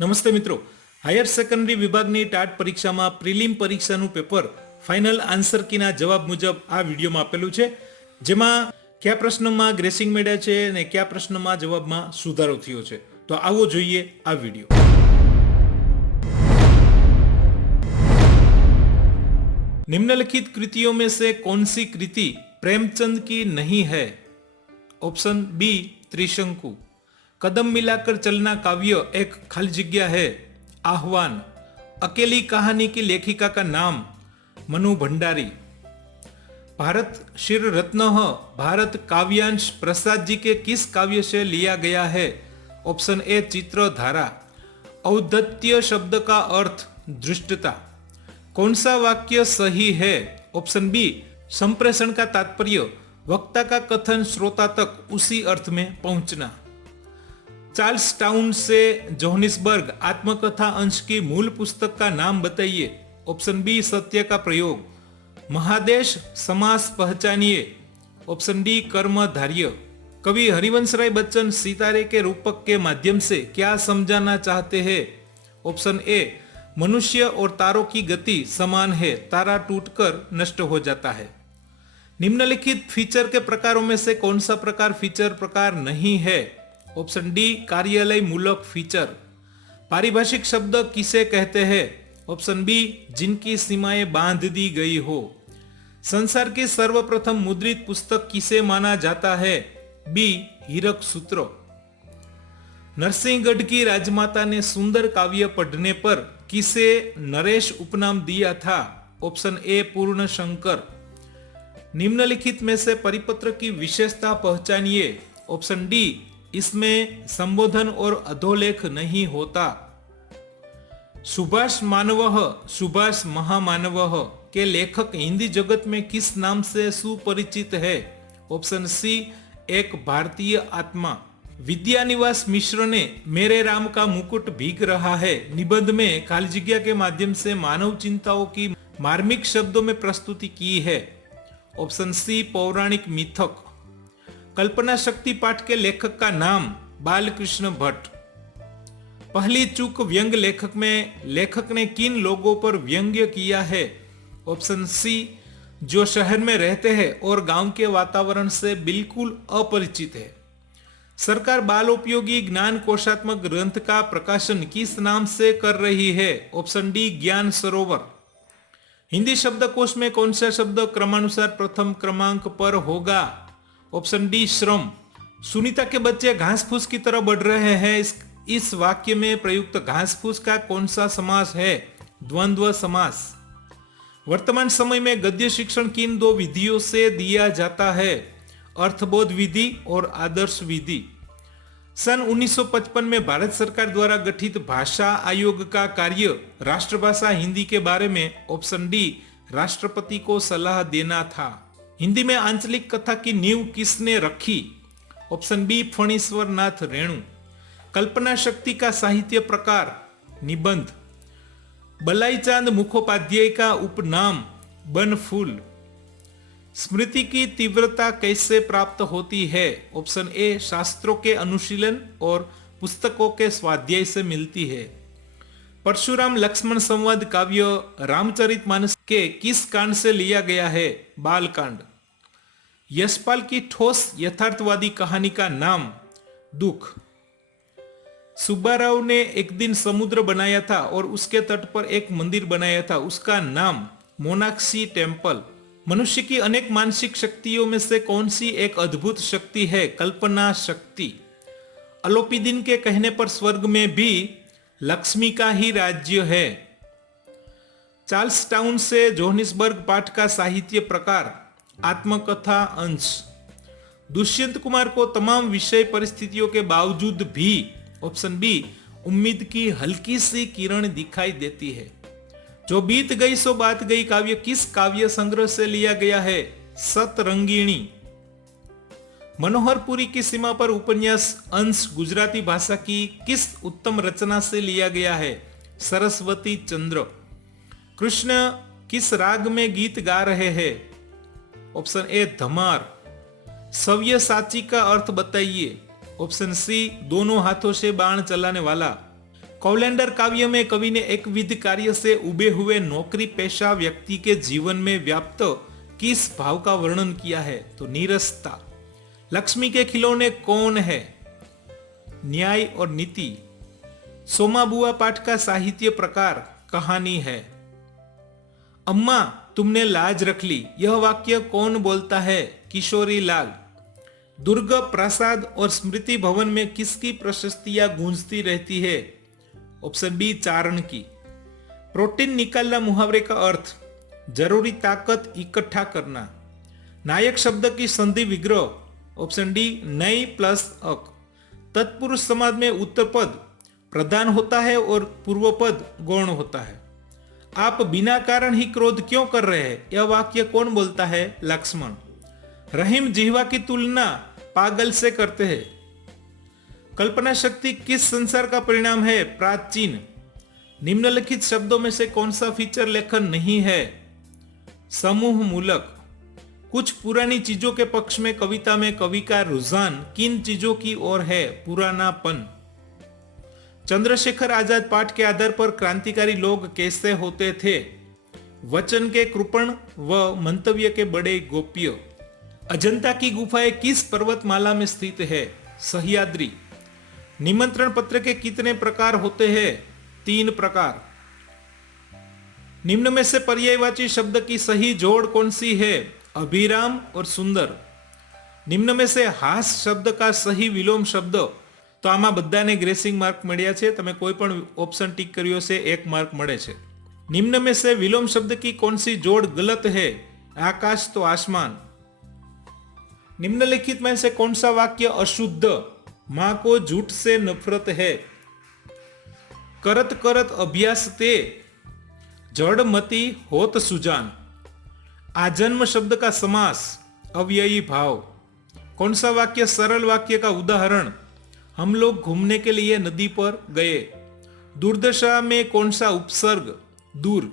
નમસ્તે મિત્રો, higher secondary વિભાગની ટાટ પરીક્ષામાં પ્રિલિમ પરીક્ષાનું પેપર ફાઇનલ આન્સર કીના જવાબ મુજબ આ વિડીયોમાં આપેલું છે, જેમાં કયા પ્રશ્નમાં ગ્રેસિંગ મળ્યા છે અને કયા પ્રશ્નમાં જવાબમાં સુધારો થયો છે. તો આવો જોઈએ આ વિડીયો. निम्नलिखित कृतियों में से कौन सी कृति प्रेमचंद की नहीं है? ऑप्शन बी त्रिशंकु. कदम मिलाकर चलना काव्य एक खाली जगह है. आह्वान. अकेली कहानी की लेखिका का नाम मनु भंडारी. भारत शिर रत्न भारत काव्यांश प्रसाद जी के किस काव्य से लिया गया है? Option A Chitradhara. औद्धत्य शब्द का अर्थ दृष्टता. कौन सा वाक्य सही है? ऑप्शन बी संप्रेषण का तात्पर्य वक्ता का कथन श्रोता तक उसी अर्थ में पहुंचना. चार्ल्स टाउन से जोहानिसबर्ग आत्मकथा अंश की मूल पुस्तक का नाम बताइए. ऑप्शन बी सत्य का प्रयोग. महादेश समास पहचानिए. Option D कर्मधार्य. कवि हरिवंश राय बच्चन सितारे के रूपक के माध्यम से क्या समझाना चाहते हैं? ऑप्शन ए मनुष्य और तारों की गति समान है, तारा टूटकर नष्ट हो जाता है. निम्नलिखित फीचर के प्रकारों में से कौन सा प्रकार फीचर प्रकार नहीं है? ऑप्शन डी कार्यालय मूलक फीचर. पारिभाषिक शब्द किसे कहते हैं? ऑप्शन बी जिनकी सीमाएं बांध दी गई हो. संसार की सर्वप्रथम मुद्रित पुस्तक किसे माना जाता है? बी हीरक सूत्र. नरसिंहगढ़ की राजमाता ने सुंदर काव्य पढ़ने पर किसे नरेश उपनाम दिया था? ऑप्शन ए पूर्ण शंकर. निम्नलिखित में से परिपत्र की विशेषता पहचानिए. ऑप्शन डी इसमें संबोधन और अधोलेख नहीं होता. सुभाष मानवः सुभाष महामानवः के लेखक हिंदी जगत में किस नाम से सुपरिचित है? ऑप्शन सी एक भारतीय आत्मा. विद्यानिवास मिश्र ने मेरे राम का मुकुट भीग रहा है निबंध में खाली जगह के माध्यम से मानव चिंताओं की मार्मिक शब्दों में प्रस्तुति की है. ऑप्शन सी पौराणिक मिथक. कल्पना शक्ति पाठ के लेखक का नाम बालकृष्ण भट्ट. पहली चूक व्यंग लेखक में लेखक ने किन लोगों पर व्यंग्य किया है? ऑप्शन सी जो शहर में रहते हैं और गांव के वातावरण से बिल्कुल अपरिचित है. सरकार बाल उपयोगी ज्ञान कोशात्मक ग्रंथ का प्रकाशन किस नाम से कर रही है? ऑप्शन डी ज्ञान सरोवर. हिंदी शब्दकोश में कौन सा शब्द क्रमानुसार प्रथम क्रमांक पर होगा? ऑप्शन डी श्रम. सुनीता के बच्चे घास फूस की तरह बढ़ रहे हैं, इस वाक्य में प्रयुक्त घास फूस का कौन सा समास है? द्वंद्व समास. वर्तमान समय में गद्य शिक्षण किन दो विधियों से दिया जाता है? अर्थबोध विधि और आदर्श विधि. सन 1955 में भारत सरकार द्वारा गठित भाषा आयोग का कार्य राष्ट्रभाषा हिंदी के बारे में ऑप्शन डी राष्ट्रपति को सलाह देना था. हिंदी में आंचलिक कथा की नींव किसने रखी? Option B Phanishwar Nath Renu. कल्पना शक्ति का साहित्य प्रकार निबंध. बलाईचांद मुखोपाध्याय का उपनाम बनफूल. स्मृति की तीव्रता कैसे प्राप्त होती है? ऑप्शन ए शास्त्रों के अनुशीलन और पुस्तकों के स्वाध्याय से मिलती है. परशुराम लक्ष्मण संवाद काव्य रामचरितमानस के किस कांड से लिया गया है? बालकांड. यशपाल की ठोस यथार्थवादी कहानी का नाम दुख. सुब्बाराव ने एक दिन समुद्र बनाया था और उसके तट पर एक मंदिर बनाया था, उसका नाम मोनाक्षी टेम्पल. मनुष्य की अनेक मानसिक शक्तियों में से कौन सी एक अद्भुत शक्ति है? कल्पना शक्ति. अलोपीदीन के कहने पर स्वर्ग में भी लक्ष्मी का ही राज्य है. चार्ल्स टाउन से जोहानिसबर्ग पाठ का साहित्य प्रकार आत्मकथा अंश. दुष्यंत कुमार को तमाम विषय परिस्थितियों के बावजूद भी ऑप्शन बी उम्मीद की हल्की सी किरण दिखाई देती है. जो बीत गई सो बात गई काव्य किस काव्य संग्रह से लिया गया है? सतरंगिणी. मनोहरपुरी की सीमा पर उपन्यास अंश गुजराती भाषा की किस उत्तम रचना से लिया गया है? सरस्वती चंद्र. कृष्ण किस राग में गीत गा रहे हैं? Option A dhamar. सव्यसाची का अर्थ बताइए. ऑप्शन सी दोनों हाथों से बाण चलाने वाला. कौलेंडर काव्य में कवि ने एक विध कार्य से उबे हुए नौकरी पेशा व्यक्ति के जीवन में व्याप्त किस भाव का वर्णन किया है? तो नीरसता। लक्ष्मी के खिलौने कौन है? न्याय और नीति। सोमाबुआ पाठ का साहित्य प्रकार कहानी है। अम्मा तुमने लाज रख ली, यह वाक्य कौन बोलता है? किशोरी लाल। दुर्ग प्रसाद और स्मृति भवन में किसकी प्रशस्तियां गूंजती रहती है? ऑप्शन बी चारण की। प्रोटीन निकालना मुहावरे का अर्थ जरूरी ताकत इकट्ठा करना। नायक शब्द की संधि विग्रह। ऑप्शन डी नई प्लस अक। तत्पुरुष समाज में उत्तर पद प्रधान होता है और पूर्व पद गौण होता है। आप बिना कारण ही क्रोध क्यों कर रहे हैं? यह वाक्य कौन बोलता है? लक्ष्मण। रहीम जिह्वा की तुलना पागल से करते हैं। कल्पना शक्ति किस संसार का परिणाम है? प्राचीन। निम्नलिखित शब्दों में से कौन सा फीचर लेखन नहीं है? समूह मूलक। कुछ पुरानी चीजों के पक्ष में कविता में कवि का रुझान किन चीजों की ओर है? पुरानापन। चंद्रशेखर आजाद पाठ के आधार पर क्रांतिकारी लोग कैसे होते थे? वचन के कृपण व मंतव्य के बड़े गोप्य। अजंता की गुफाएं किस पर्वतमाला में स्थित है? सह्याद्री। निमंत्रण पत्र के कितने प्रकार होते हैं? 3 प्रकार। निम्न में से पर्यायवाची शब्द की सही जोड़ कौन सी है? अभिराम और सुंदर। निम्न में से हास शब्द का सही विलोम शब्द। तो આમાં બધાને ગ્રેસિંગ માર્ક મળ્યા છે। તમે કોઈ પણ ઓપ્શન ટીક કર્યો છે 1 માર્ક મળે છે। निम्न में से विलोम शब्द की कौन सी जोड़ गलत है? आकाश तो आसमान। निम्नलिखित में से कौन सा वाक्य अशुद्ध? मां को झूठ से नफरत है। करत करत अभ्यास ते जड़मती होत सुजान। आजन्म शब्द का समास अव्ययी भाव। कौन सा वाक्य सरल वाक्य का उदाहरण? हम लोग घूमने के लिए नदी पर गए। दुर्दशा में कौन सा उपसर्ग? दूर।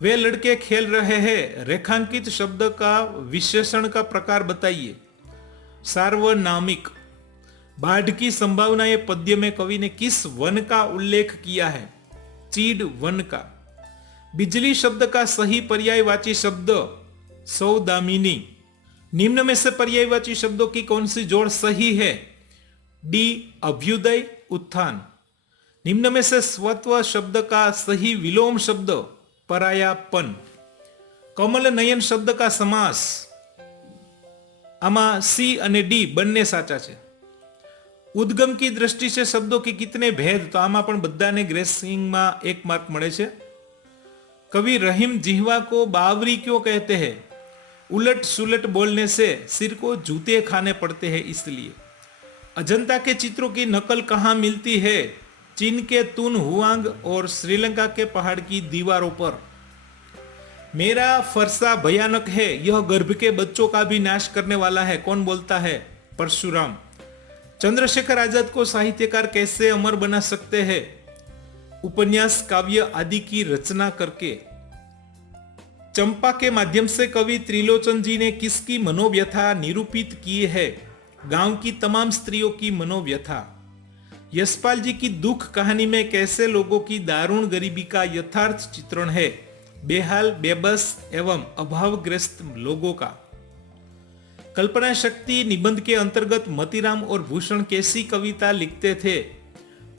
वे लड़के खेल रहे हैं। रेखांकित शब्द का विशेषण का प्रकार बताइए। सार्वनामिक। बाढ़ की संभावनाएं पद्य में कवि ने किस वन का उल्लेख किया है? चीड़ वन का। बिजली शब्द का सही पर्यायवाची शब्द? सौदामिनी। निम्न में से पर्यायवाची शब्दों की कौन सी जोड़ सही है? डी अभ्युदय उत्थान। निम्न में से स्वत्व शब्द का सही विलोम शब्द? परायापन। कमल नयन शब्द का समास? आमा सी અને डी બંને સાચા છે। ઉદ્ગમ की दृष्टि से शब्दों के कितने भेद? तो आमा પણ બધાને ગ્રેસિંગ માં 1 માર્ક મળે છે। कवि रहीम जिह्वा को बावरी क्यों कहते हैं? उलट सुलट बोलने से सिर को जूते खाने पड़ते हैं इसलिए। अजंता के चित्रों की नकल कहाँ मिलती है? चीन के तुन हुआंग और श्रीलंका के पहाड़ की दीवारों पर। मेरा फरसा भयानक है, यह गर्भ के बच्चों का भी नाश करने वाला है। कौन बोलता है? परशुराम। चंद्रशेखर आजाद को साहित्यकार कैसे अमर बना सकते हैं? उपन्यास काव्य आदि की रचना करके। चंपा के माध्यम से कवि त्रिलोचन जी ने किसकी मनोव्यथा निरूपित की है? गांव की तमाम स्त्रियों की मनोव्यथा। यशपाल जी की दुख कहानी में कैसे लोगों की दारुण गरीबी का यथार्थ चित्रण है? बेहाल बेबस एवं अभावग्रस्त लोगों का। कल्पना शक्ति निबंध के अंतर्गत मतीराम और भूषण कैसी कविता लिखते थे?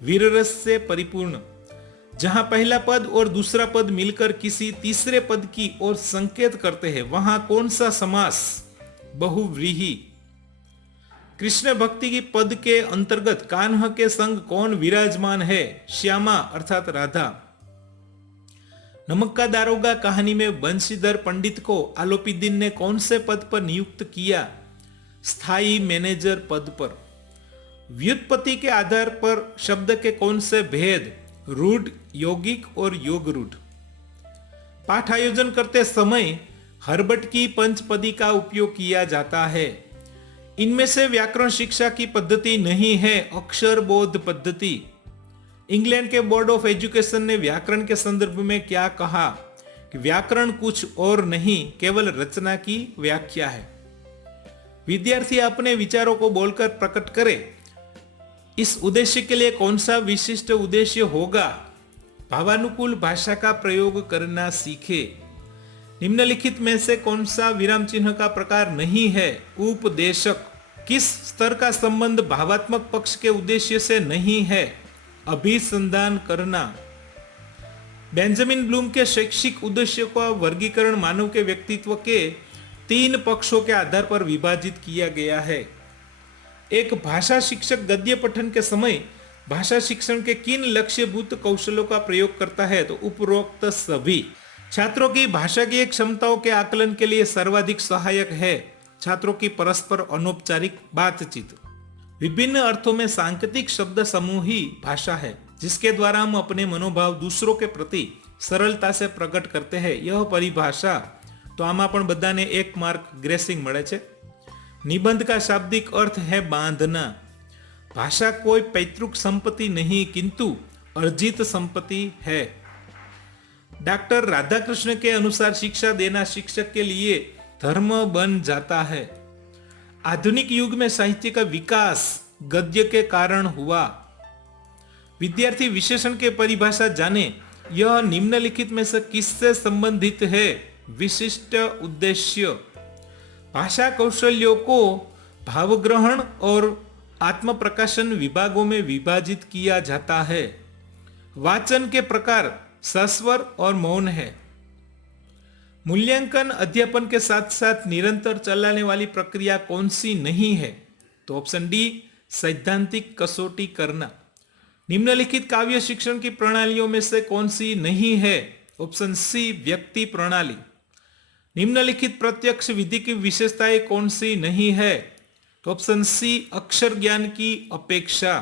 वीररस से परिपूर्ण, जहां पहला पद और दूसरा पद मिलकर किसी तीसरे पद की ओर संकेत करते हैं, वहां कौन सा समास? बहुव्रीहि। कृष्ण भक्ति की पद के अंतर्गत कान्ह के संग कौन विराजमान है? श्यामा अर्थात राधा। नमक का दारोगा कहानी में बंशीधर पंडित को आलोपीदीन ने कौन से पद पर नियुक्त किया? स्थायी मैनेजर पद पर। व्युत्पत्ति के आधार पर शब्द के कौन से भेद? रूढ़, यौगिक और योग रूढ़। पाठ आयोजन करते समय हर्बट की पंचपदी का उपयोग किया जाता है। इनमें से व्याकरण शिक्षा की पद्धति नहीं है, अक्षर बोध पद्धति। इंग्लैंड के बोर्ड ऑफ एजुकेशन ने व्याकरण के संदर्भ में क्या कहा? कि व्याकरण कुछ और नहीं, केवल रचना की व्याख्या है। विद्यार्थी अपने विचारों को बोलकर प्रकट करे इस उद्देश्य के लिए कौन सा विशिष्ट उद्देश्य होगा? भावानुकूल भाषा का प्रयोग करना सीखे। निम्नलिखित में से कौन सा विराम चिन्ह का प्रकार नहीं है? उपदेशक। किस स्तर का संबंध भावात्मक पक्ष के उद्देश्य से नहीं है? अभिसंधान करना। बेंजामिन ब्लूम के शैक्षिक उद्देश्य का वर्गीकरण मानव के व्यक्तित्व के 3 पक्षों के आधार पर विभाजित किया गया है। एक भाषा शिक्षक गद्य पठन के समय भाषा शिक्षण के किन लक्ष्यभूत कौशलों का प्रयोग करता है? तो उपरोक्त सभी। छात्रों की भाषा की क्षमताओं के आकलन के लिए सर्वाधिक सहायक है छात्रों की परस्पर अनौपचारिक बातचीत। विभिन्न अर्थों में सांकेतिक शब्द समूह ही भाषा है, जिसके द्वारा हम अपने मनोभाव दूसरों के प्रति सरलता से प्रकट करते हैं। यह परिभाषा तो आमा पण बधाने 1 मार्क ग्रेसिंग મળે છે। निबंध का शाब्दिक अर्थ है बांधना। भाषा कोई पैतृक संपत्ति नहीं किंतु अर्जित संपत्ति है। डॉक्टर राधाकृष्ण के अनुसार शिक्षा देना शिक्षक के लिए धर्म बन जाता है। आधुनिक युग में साहित्य का विकास गद्य के कारण हुआ। विद्यार्थी विशेषण के परिभाषा जाने। यह निम्नलिखित में से किससे संबंधित है? विशिष्ट उद्देश्य। भाषा कौशल्यों को भावग्रहण और आत्म प्रकाशन विभागों में विभाजित किया जाता है। वाचन के प्रकार सस्वर और मौन है। मूल्यांकन अध्यापन के साथ साथ निरंतर चलने वाली प्रक्रिया कौन सी नहीं है? तो ऑप्शन डी सैद्धांतिक कसौटी करना। निम्नलिखित काव्य शिक्षण की प्रणालियों में से कौन सी नहीं है? ऑप्शन सी व्यक्ति प्रणाली। निम्नलिखित प्रत्यक्ष विधि की विशेषताएं कौन सी नहीं है? तो ऑप्शन सी अक्षर ज्ञान की अपेक्षा।